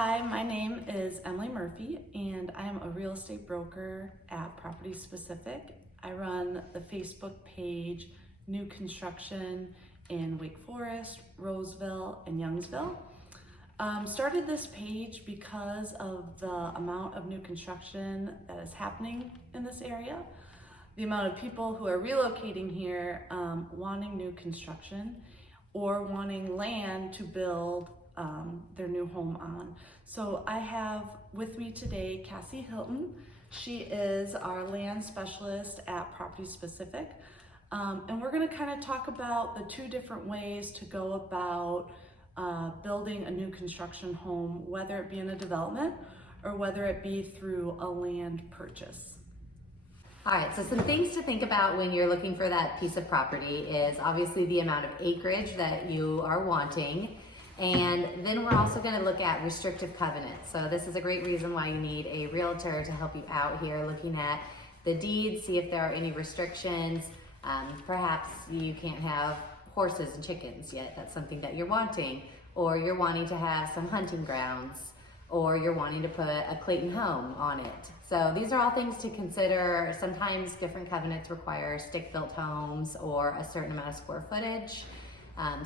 Hi, my name is Emily Murphy, and I am a real estate broker at Property Specific. I run the Facebook page New Construction in Wake Forest, Roseville, and Youngsville. Started this page because of the amount of new construction that is happening in this area, the amount of people who are relocating here wanting new construction or wanting land to build their new home on. So I have with me today Cassie Hilton. She is our land specialist at Property Specific. And we're going to kind of talk about the two different ways to go about building a new construction home, whether it be in a development or whether it be through a land purchase. All right, so some things to think about when you're looking for that piece of property is obviously the amount of acreage that you are wanting. And then we're also going to look at restrictive covenants. So this is a great reason why you need a realtor to help you out here, looking at the deeds, see if there are any restrictions. Perhaps you can't have horses and chickens yet. That's something that you're wanting. Or you're wanting to have some hunting grounds. Or you're wanting to put a Clayton home on it. So these are all things to consider. Sometimes different covenants require stick-built homes or a certain amount of square footage.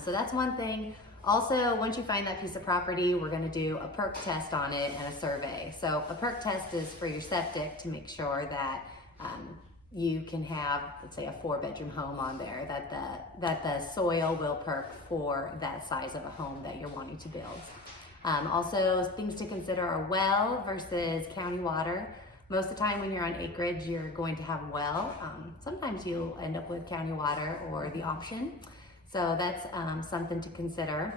So that's one thing. Also, once you find that piece of property, we're going to do a perk test on it and a survey. So a perk test is for your septic to make sure that you can have, let's say, a 4-bedroom home on there, that the soil will perk for that size of a home that you're wanting to build. Also, things to consider are well versus county water. Most of the time when you're on acreage, you're going to have well. Sometimes you'll end up with county water or the option. So that's something to consider.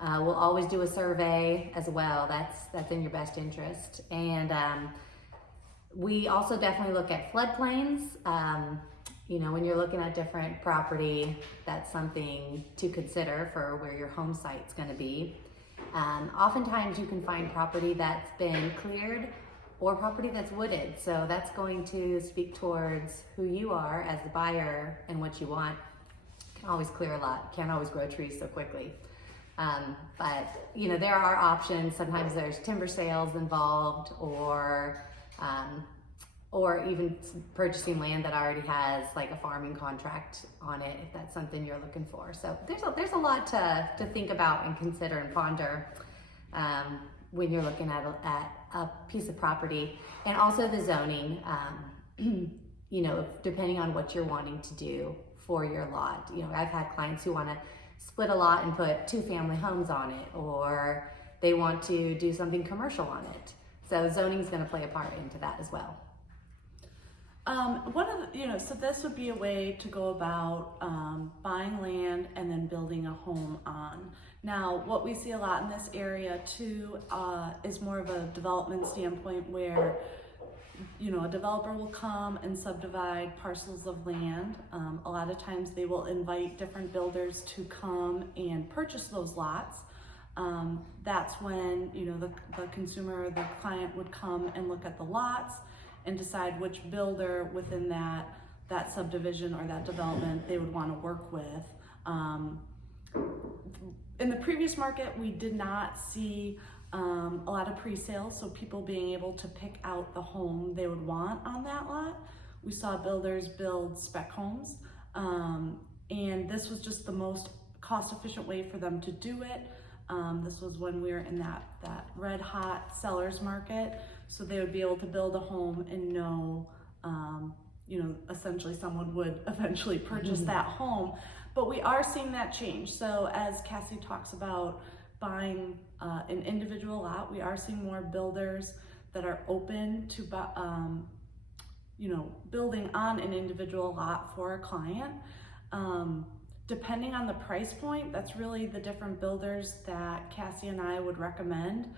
We'll always do a survey as well. That's in your best interest. And we also definitely look at floodplains. When you're looking at different property, that's something to consider for where your home site's going to be. Oftentimes you can find property that's been cleared or property that's wooded. So that's going to speak towards who you are as the buyer and what you want. Can always clear a lot, can't always grow trees so quickly. But there are options. Sometimes there's timber sales involved or even purchasing land that already has like a farming contract on it, if that's something you're looking for. So there's a lot to think about and consider and ponder when you're looking at a piece of property. And also the zoning, depending on what you're wanting to do for your lot. I've had clients who want to split a lot and put 2 family homes on it, or they want to do something commercial on it. So zoning is going to play a part into that as well. So this would be a way to go about buying land and then building a home on. Now, what we see a lot in this area too is more of a development standpoint where a developer will come and subdivide parcels of land. A lot of times they will invite different builders to come and purchase those lots. That's when, the consumer or the client would come and look at the lots and decide which builder within that subdivision or that development they would want to work with. In the previous market, we did not see a lot of pre-sales, so people being able to pick out the home they would want on that lot. We saw builders build spec homes, and this was just the most cost-efficient way for them to do it. This was when we were in that red-hot seller's market, so they would be able to build a home and know, essentially someone would eventually purchase that home. But we are seeing that change. So as Cassie talks about buying an individual lot, we are seeing more builders that are open to building on an individual lot for a client. Depending on the price point, that's really the different builders that Cassie and I would recommend.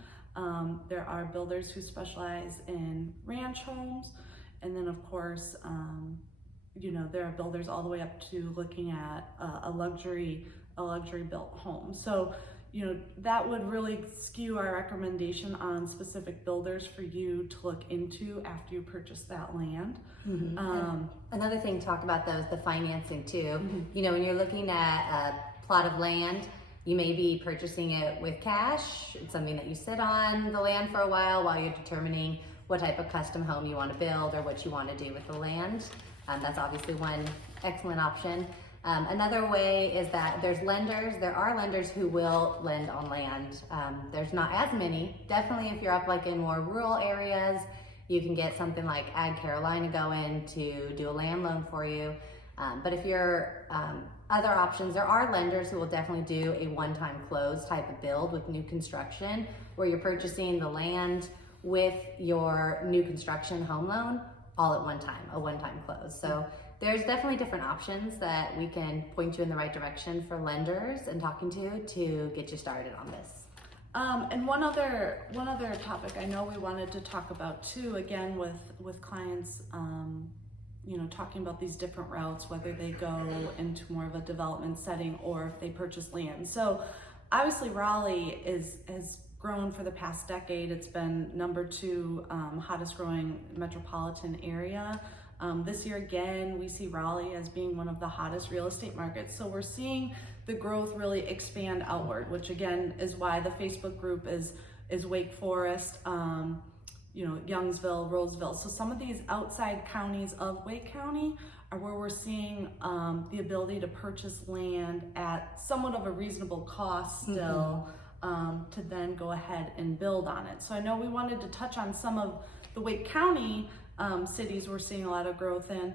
There are builders who specialize in ranch homes, and then of course there are builders all the way up to looking at a luxury built home. So that would really skew our recommendation on specific builders for you to look into after you purchase that land. Mm-hmm. Another thing to talk about though is the financing too. Mm-hmm. When you're looking at a plot of land, You may be purchasing it with cash. It's something that you sit on the land for a while you're determining what type of custom home you want to build or what you want to do with the land. That's obviously one excellent option. Another way is that there are lenders who will lend on land. There's not as many. Definitely if you're up like in more rural areas, you can get something like Ag Carolina go in to do a land loan for you. But if you're other options, there are lenders who will definitely do a one-time close type of build with new construction, where you're purchasing the land with your new construction home loan all at one time, a one-time close. So there's definitely different options that we can point you in the right direction for lenders and talking to get you started on this. And one other topic I know we wanted to talk about too, again with clients, talking about these different routes, whether they go into more of a development setting or if they purchase land. So obviously Raleigh has grown for the past decade. It's been number 2 hottest growing metropolitan area. This year again, we see Raleigh as being one of the hottest real estate markets. So we're seeing the growth really expand outward, which again is why the Facebook group is Wake Forest, Youngsville, Roseville. So some of these outside counties of Wake County are where we're seeing the ability to purchase land at somewhat of a reasonable cost still, to then go ahead and build on it. So I know we wanted to touch on some of the Wake County cities we're seeing a lot of growth in,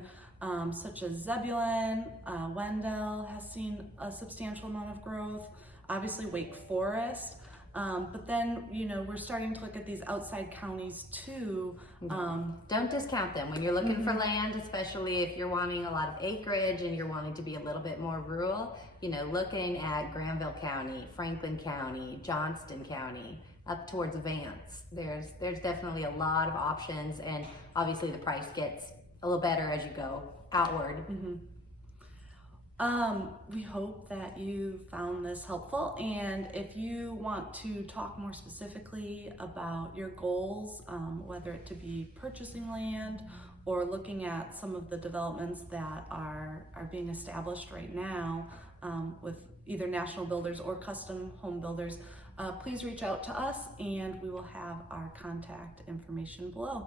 such as Zebulon, Wendell has seen a substantial amount of growth, obviously Wake Forest. But then, we're starting to look at these outside counties too. Don't discount them when you're looking for land, especially if you're wanting a lot of acreage and you're wanting to be a little bit more rural. Looking at Granville County, Franklin County, Johnston County, up towards Vance. There's definitely a lot of options, and obviously the price gets a little better as you go outward. We hope that you found this helpful, and if you want to talk more specifically about your goals, whether it to be purchasing land or looking at some of the developments that are being established right now with either national builders or custom home builders, please reach out to us and we will have our contact information below.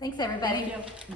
Thanks everybody. Thank you.